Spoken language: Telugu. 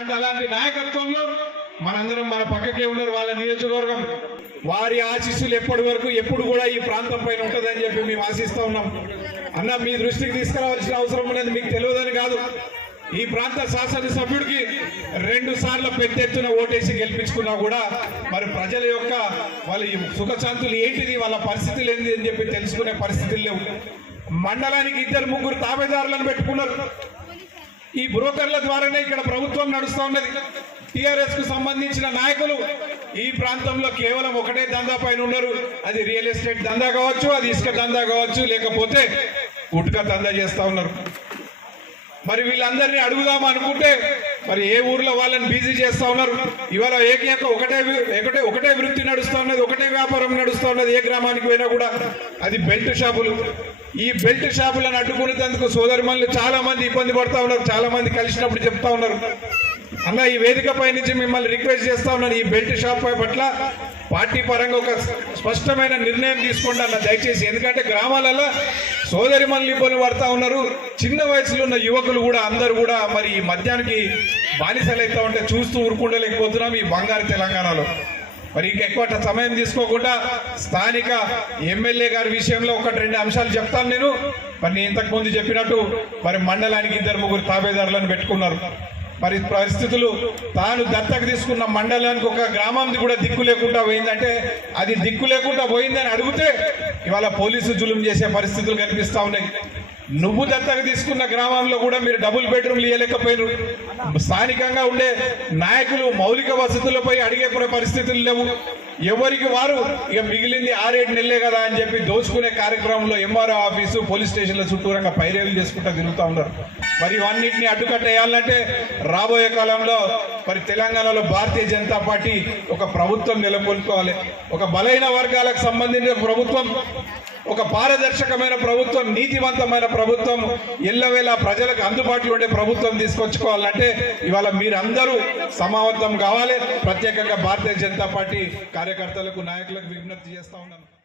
అలాంటి అలాంటి నాయకత్వంలో మనందరం మన పక్కకే ఉన్నారు వాళ్ళ నియోజకవర్గం. వారి ఆశీస్సులు ఎప్పటి వరకు ఎప్పుడు కూడా ఈ ప్రాంతం పైన ఉంటుందని చెప్పి మేము ఆశిస్తూ ఉన్నాం. అన్న మీ దృష్టికి తీసుకురావాల్సిన అవసరం ఉన్నది మీకు తెలియదని కాదు. ఈ ప్రాంత శాసనసభ్యుడికి రెండు సార్లు పెద్ద ఎత్తున ఓటేసి గెలిపించుకున్నా కూడా మరి ప్రజల యొక్క వాళ్ళ సుఖశాంతులు ఏంటిది వాళ్ళ పరిస్థితులు ఏంటి అని చెప్పి తెలుసుకునే పరిస్థితులు లేవు. మండలానికి ఇద్దరు ముగ్గురు తాబేదారులను పెట్టుకున్నారు. ఈ బ్రోకర్ల ద్వారానే ఇక్కడ ప్రభుత్వం నడుస్తూ ఉన్నది. టిఆర్ఎస్కు సంబంధించిన నాయకులు ఈ ప్రాంతంలో కేవలం ఒకటే దందా పైన ఉన్నారు. అది రియల్ ఎస్టేట్ దందా కావచ్చు అది ఇసుక దందా కావచ్చు లేకపోతే గుట్కా దందా చేస్తా ఉన్నారు. మరి వీళ్ళందరినీ అడుగుదాం అనుకుంటే మరి ఏ ఊర్లో వాళ్ళని బిజీ చేస్తా ఉన్నారు? ఇవాళ ఏకైక ఒకటే ఒకటే ఒకటే వృత్తి నడుస్తూ ఉన్నది ఒకటే వ్యాపారం నడుస్తూ ఉన్నది ఏ గ్రామానికి పోయినా కూడా అది బెల్ట్ షాపులు. ఈ బెల్ట్ షాపులను అడ్డుకునేందుకు సోదరిమణులు చాలా మంది ఇబ్బంది పడతా ఉన్నారు చాలా మంది కలిసినప్పుడు చెప్తా ఉన్నారు. అన్న ఈ వేదిక పై నుంచి మిమ్మల్ని రిక్వెస్ట్ చేస్తా ఉన్నాను. ఈ బెల్ట్ షాప్ పై పట్ల పార్టీ పరంగా ఒక స్పష్టమైన నిర్ణయం తీసుకోండి అన్న దయచేసి. ఎందుకంటే గ్రామాలలో సోదరి మనల్ని ఇబ్బంది పడతా ఉన్నారు. చిన్న వయసులో ఉన్న యువకులు కూడా అందరూ కూడా మరి ఈ మద్యానికి బానిసలు అవుతా ఉంటే చూస్తూ ఊరుకుండలేకపోతున్నాం ఈ బంగారు తెలంగాణలో. మరి ఇంకా ఎక్కువ సమయం తీసుకోకుండా స్థానిక ఎమ్మెల్యే గారి విషయంలో ఒకటి రెండు అంశాలు చెప్తాను నేను. మరి నేను ఇంతకుముందు చెప్పినట్టు మరి మండలానికి ఇద్దరు ముగ్గురు తాబేదారులను పెట్టుకున్నారు. మరి పరిస్థితులు తాను దత్తకు తీసుకున్న మండలానికి ఒక గ్రామానికి కూడా దిక్కు లేకుండా పోయిందంటే అది దిక్కు లేకుండా పోయిందని అడిగితే ఇవాళ పోలీసు జులుం చేసే పరిస్థితులు కనిపిస్తూ ఉన్నాయి. నువ్వు దత్తకు తీసుకున్న గ్రామంలో కూడా మీరు డబుల్ బెడ్రూమ్లు ఇవ్వలేకపోయారు స్థానికంగా ఉండే నాయకులు మౌలిక వసతులపై అడిగే పరిస్థితులు లేవు. ఎవరికి వారు? ఇక మిగిలింది ఆరేడు నెలలే కదా అని చెప్పి దోచుకునే కార్యక్రమంలో ఎంఆర్ఓ ఆఫీసు పోలీస్ స్టేషన్ల చుట్టూరంగా పైరేలు చేసుకుంటూ తిరుగుతూ ఉన్నారు. మరి ఇవన్నింటినీ అడ్డుకట్టేయాలంటే రాబోయే కాలంలో మరి తెలంగాణలో భారతీయ జనతా పార్టీ ఒక ప్రభుత్వం నెలకొల్పుకోవాలి ఒక బలహీన వర్గాలకు సంబంధించిన ప్రభుత్వం ఒక పారదర్శకమైన ప్రభుత్వం నీతివంతమైన ప్రభుత్వం ఎల్లవేళ ప్రజలకు అందుబాటులో ఉండే ప్రభుత్వం తీసుకొచ్చుకోవాలంటే ఇవాళ మీరందరూ సమావత్తం కావాలి. ప్రత్యేకంగా భారతీయ జనతా పార్టీ కార్యకర్తలకు నాయకులకు విజ్ఞప్తి చేస్తా ఉన్నాను.